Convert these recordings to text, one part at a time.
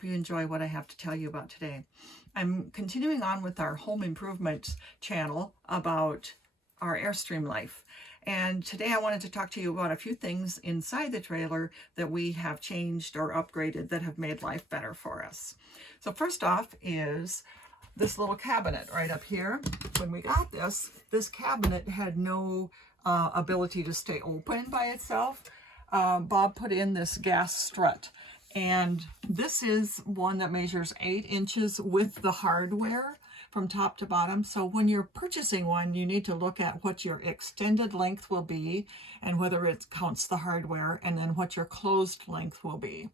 hope you enjoy what I have to tell you about today. I'm continuing on with our home improvement channel about our Airstream life. And today I wanted to talk to you about a few things inside the trailer that we have changed or upgraded that have made life better for us. So first off is this little cabinet right up here. When we got this cabinet had no ability to stay open by itself. Bob put in this gas strut, and this is one that measures 8 inches with the hardware from top to bottom. So when you're purchasing one, you need to look at what your extended length will be and whether it counts the hardware, and then what your closed length will be.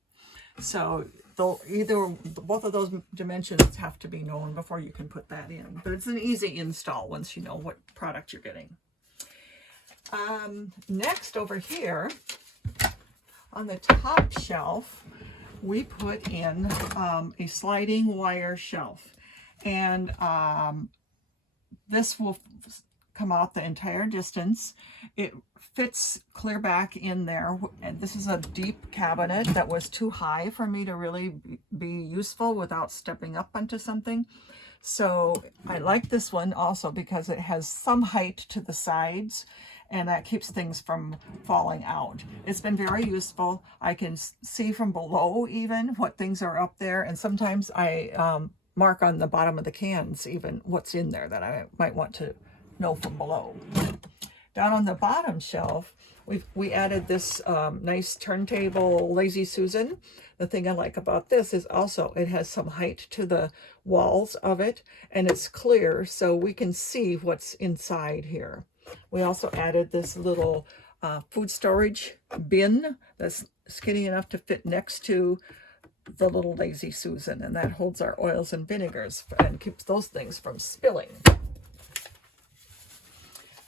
So both of those dimensions have to be known before you can put that in. But it's an easy install once you know what product you're getting. Next over here, on the top shelf, we put in a sliding wire shelf. And this will come out the entire distance. It fits clear back in there. And this is a deep cabinet that was too high for me to really be useful without stepping up onto something. So I like this one also because it has some height to the sides, and that keeps things from falling out. It's been very useful. I can see from below even what things are up there, and sometimes I mark on the bottom of the cans even what's in there that I might want to know from below. Down on the bottom shelf, we added this nice turntable Lazy Susan. The thing I like about this is also it has some height to the walls of it, and it's clear so we can see what's inside here. We also added this little food storage bin that's skinny enough to fit next to the little Lazy Susan, and that holds our oils and vinegars and keeps those things from spilling.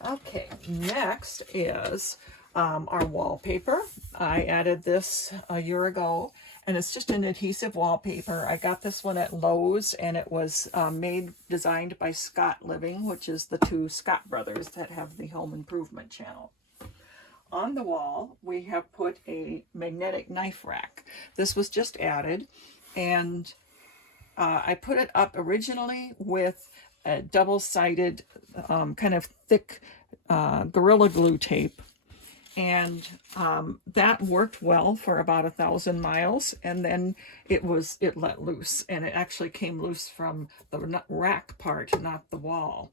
Okay, next is our wallpaper. I added this a year ago, and it's just an adhesive wallpaper. I got this one at Lowe's, and it was designed by Scott Living, which is the two Scott brothers that have the home improvement channel. On the wall, we have put a magnetic knife rack. This was just added, and I put it up originally with a double-sided kind of thick Gorilla Glue tape, and that worked well for about 1,000 miles, and then it let loose, and it actually came loose from the rack part, not the wall.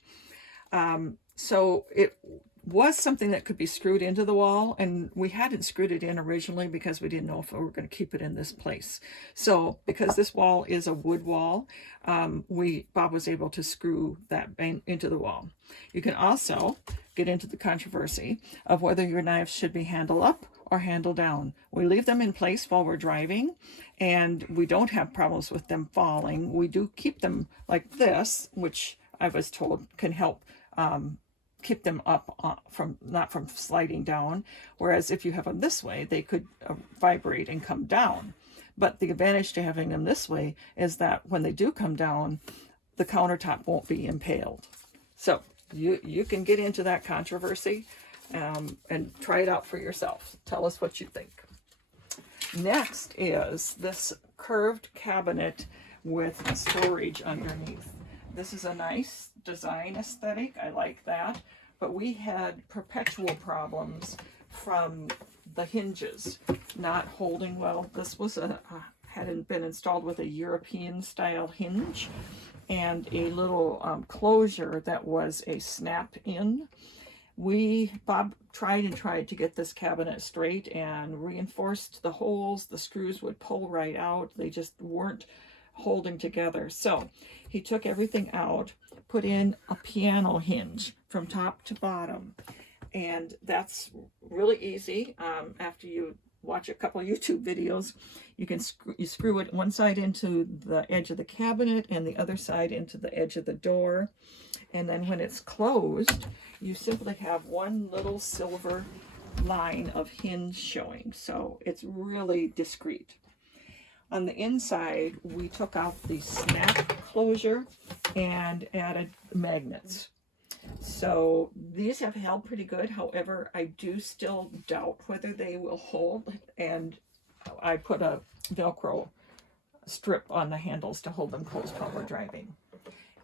So it was something that could be screwed into the wall, and we hadn't screwed it in originally because we didn't know if we were going to keep it in this place. So because this wall is a wood wall, Bob was able to screw that into the wall. You can also get into the controversy of whether your knives should be handle up or handle down. We leave them in place while we're driving, and we don't have problems with them falling. We do keep them like this, which I was told can help keep them up not from sliding down, whereas if you have them this way, they could vibrate and come down. But the advantage to having them this way is that when they do come down, the countertop won't be impaled. So you can get into that controversy and try it out for yourself. Tell us what you think. Next is this curved cabinet with storage underneath. This is a nice design aesthetic. I like that. But we had perpetual problems from the hinges not holding well. This was hadn't been installed with a European style hinge and a little closure that was a snap in. Bob tried to get this cabinet straight and reinforced the holes. The screws would pull right out. They just weren't holding together. So he took everything out, put in a piano hinge from top to bottom, and that's really easy. After you watch a couple of YouTube videos, you screw it one side into the edge of the cabinet and the other side into the edge of the door, and then when it's closed, you simply have one little silver line of hinge showing, so it's really discreet. On the inside, we took out the snap closure and added magnets. So these have held pretty good. However, I do still doubt whether they will hold, and I put a Velcro strip on the handles to hold them closed while we're driving.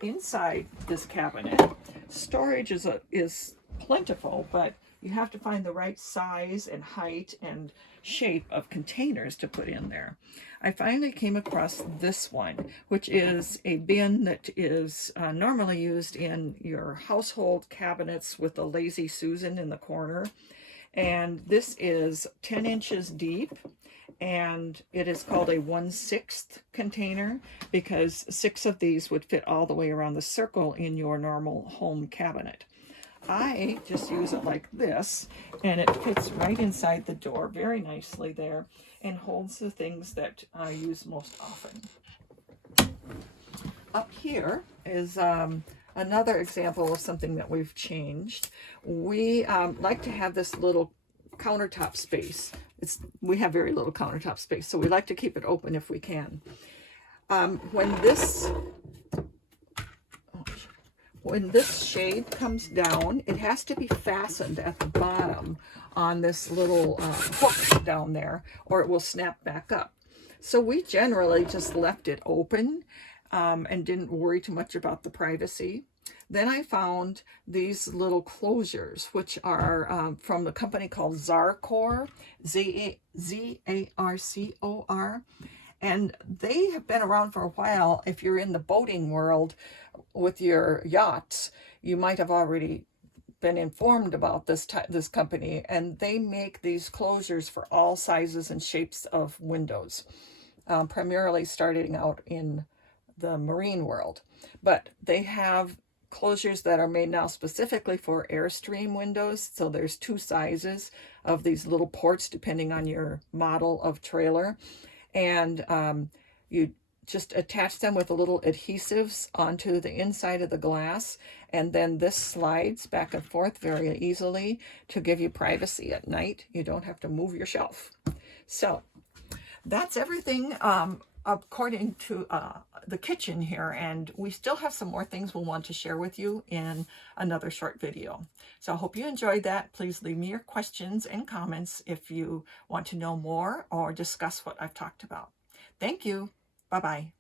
Inside this cabinet, storage is plentiful, but you have to find the right size and height and shape of containers to put in there. I finally came across this one, which is a bin that is normally used in your household cabinets with the Lazy Susan in the corner. And this is 10 inches deep, and it is called a 1/6 container because 6 of these would fit all the way around the circle in your normal home cabinet. I just use it like this, and it fits right inside the door very nicely there and holds the things that I use most often. Up here is another example of something that we've changed. We like to have this little countertop space. We have very little countertop space, so we like to keep it open if we can. When this shade comes down, it has to be fastened at the bottom on this little hook down there, or it will snap back up. So we generally just left it open and didn't worry too much about the privacy. Then I found these little closures, which are from the company called Zarcor, Z-A-R-C-O-R. And they have been around for a while. If you're in the boating world with your yachts, you might have already been informed about this company. And they make these closures for all sizes and shapes of windows, primarily starting out in the marine world. But they have closures that are made now specifically for Airstream windows. So there's 2 sizes of these little ports depending on your model of trailer. And you just attach them with a little adhesives onto the inside of the glass, and then this slides back and forth very easily to give you privacy at night. You don't have to move your shelf. So that's everything according to the kitchen here, and we still have some more things we'll want to share with you in another short video. So I hope you enjoyed that. Please leave me your questions and comments if you want to know more or discuss what I've talked about. Thank you. Bye-bye.